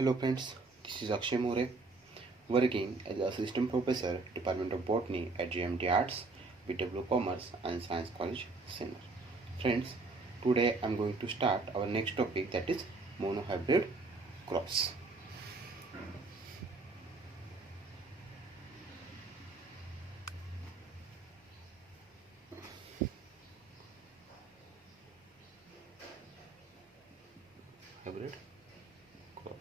Hello friends, this is Akshay More, working as Assistant Professor, Department of Botany at GMT Arts, BW Commerce and Science College, Sinnar. Friends, today I am going to start our next topic, that is monohybrid cross. Hybrid cross.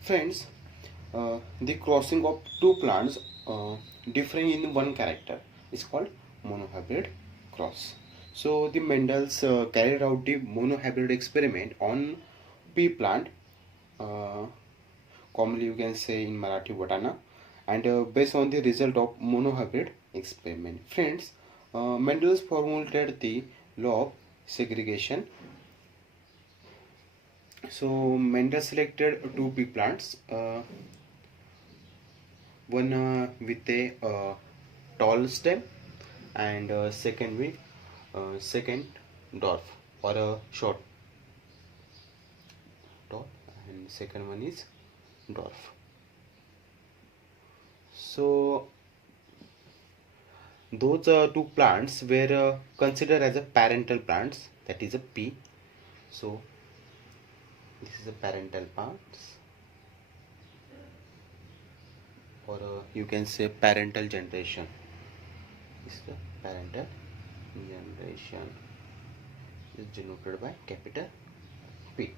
Friends, the crossing of two plants differing in one character is called monohybrid cross. So the Mendel's carried out the monohybrid experiment on pea plant, uh, commonly you can say in Marathi Vatana, and based on the result of monohybrid experiment. Friends, Mendel's formulated the law of segregation. So Mendel selected two pea plants, one with a tall stem and second with second dwarf or a short tall, and second one is dwarf. So those two plants were considered as a parental plants, that is a P. So this is a parental plants, or you can say parental generation. This is the parental generation, is denoted by capital P.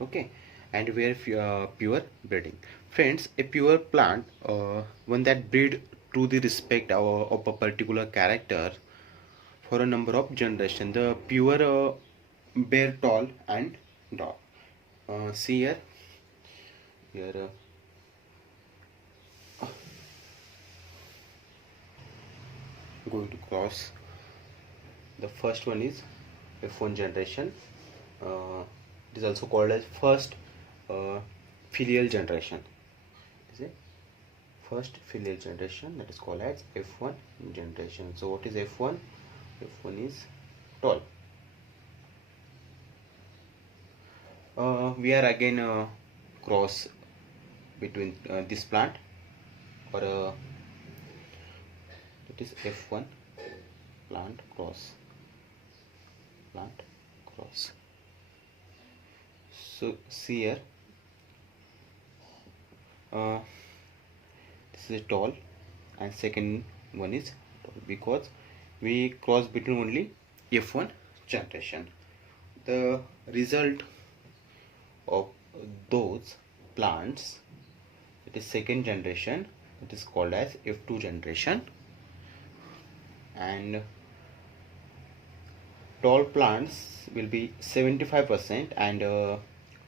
Okay, and we are pure breeding. Friends, a pure plant, one that breed to the respect of a particular character for a number of generation. The pure bear tall and dog. See here going to cross. The first one is F1 generation. It is also called as first filial generation. Is it first filial generation, that is called as F1 generation. So what is F1? F1 is tall. We are again cross between this plant, or it is F1 plant cross. So see here, this is tall and second one is tall, because we cross between only F1 generation. The result of those plants, it is second generation, it is called as F2 generation, and tall plants will be 75% and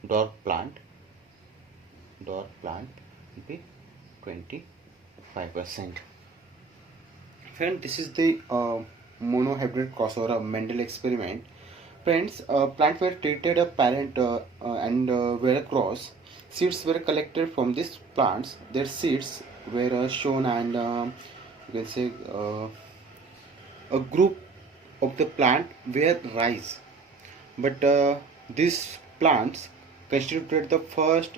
dwarf plant will be 25%. Friend, this is the monohybrid cross or a Mendel experiment. Friends, plants were treated a parent and were a cross. Seeds were collected from these plants. Their seeds were shown, and you can say a group of the plant were rise, but these plants constituted the first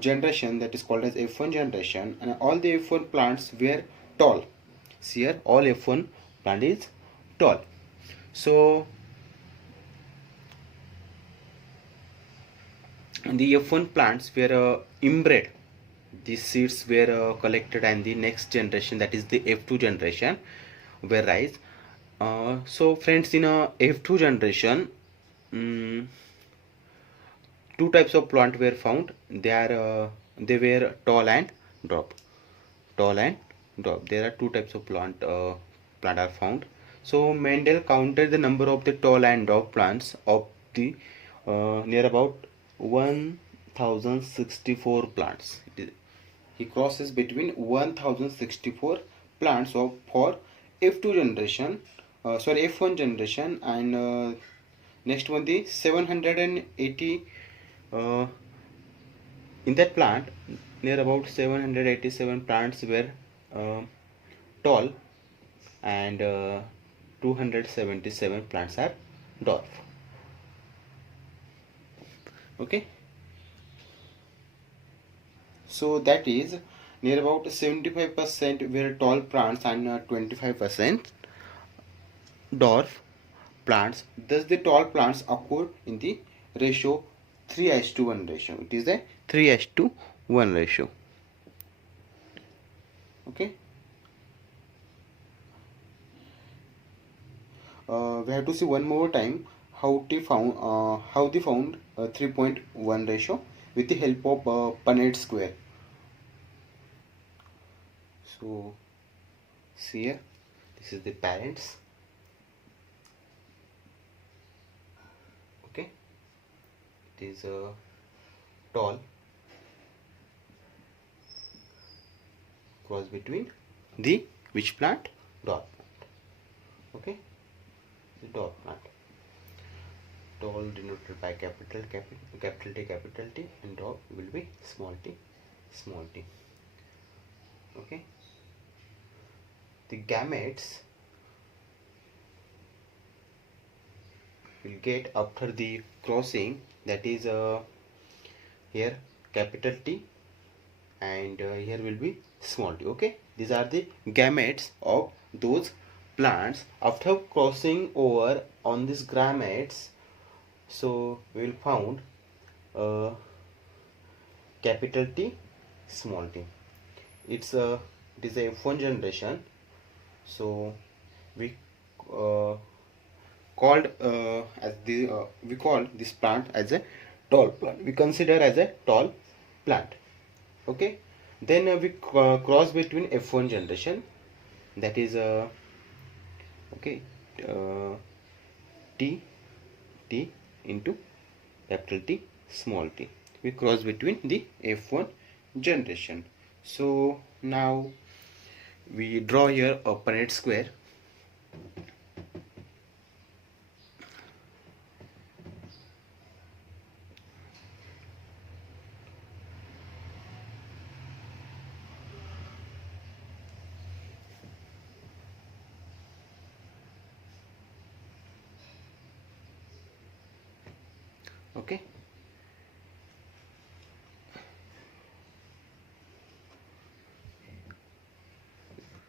generation, that is called as F1 generation, and all the F1 plants were tall. See here, all F1 plant is tall. So the F1 plants were inbred. These seeds were collected, and the next generation, that is the F2 generation, were rise. So friends, in a F2 generation, two types of plant were found. They were tall and drop. There are two types of plant are found. So Mendel counted the number of the tall and drop plants of the near about 1064 plants. He crosses between 1064 plants for F2 generation, F1 generation, and next one the 780. In that plant, near about 787 plants were tall, and 277 plants are dwarf. Okay, so that is near about 75% were tall plants and 25% dwarf plants. Thus the tall plants occur in the ratio 3:1 ratio. It is a 3:1 ratio. Okay, we have to see one more time how they found 3.1 ratio with the help of Punnett square. So see here, this is the parents. Okay, it is tall cross between the which plant? Dwarf plant. Okay, the dwarf plant. Tall denoted by capital T, and dwarf will be small t. Okay, the gametes will get after the crossing, that is here capital T, and here will be small t. Okay, these are the gametes of those plants after crossing over on these gametes. So we will found capital T, small t. It is a F1 generation. So we we called this plant as a tall plant. We consider as a tall plant. Okay, then we cross between F1 generation, that is okay, T into capital T, small t. We cross between the F1 generation. So now we draw here a Punnett square. Okay,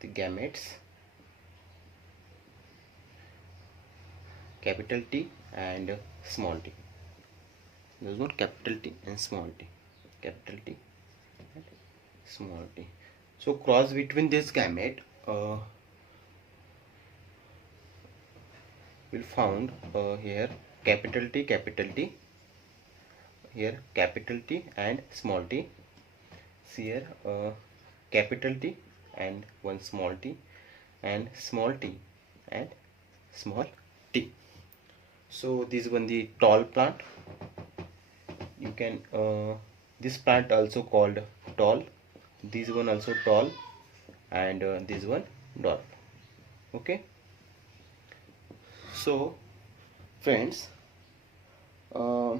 the gametes capital T and small t. There is not capital T and small t, capital T and small t. So cross between this gamete will found here capital T, here capital T and small t. See here capital T and one small t, and small t and small t. So this one the tall plant. You can this plant also called tall, this one also tall, and this one dwarf. Okay, so friends, uh,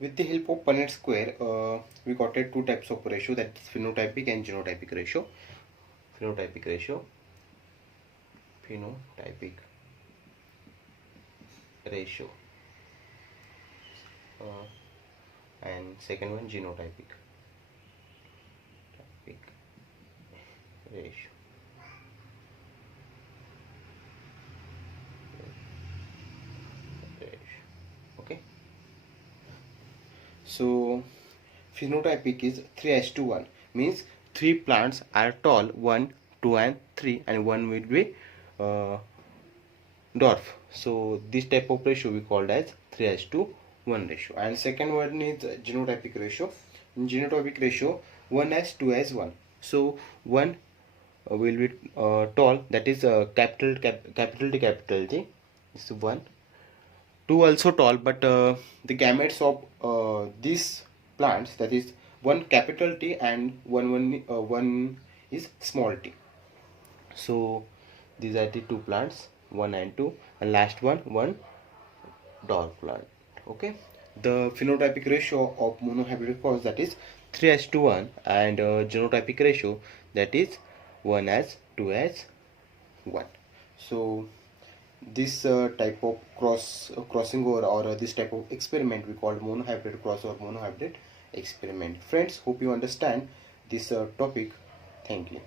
with the help of Punnett square, we got two types of ratio, that is phenotypic and genotypic ratio. Phenotypic ratio, and second one genotypic ratio. Okay, so phenotypic is 3:1, means 3 plants are tall, 1, 2 and 3, and 1 will be dwarf. So this type of ratio we called as 3:1 ratio. And second one is genotypic ratio. In genotypic ratio, 1:2:1. So 1 will be tall, that is capital T, is 1. 2 also tall, but the gametes of these plants, that is one capital T and one is small t. So these are the two plants, 1 and 2, and last one dwarf plant. Okay, the phenotypic ratio of monohybrid cross, that is 3:1, and genotypic ratio, that is 1 as 2 as 1. So this type of crossing over, or this type of experiment we call monohybrid cross or monohybrid experiment. Friends, hope you understand this topic. Thank you.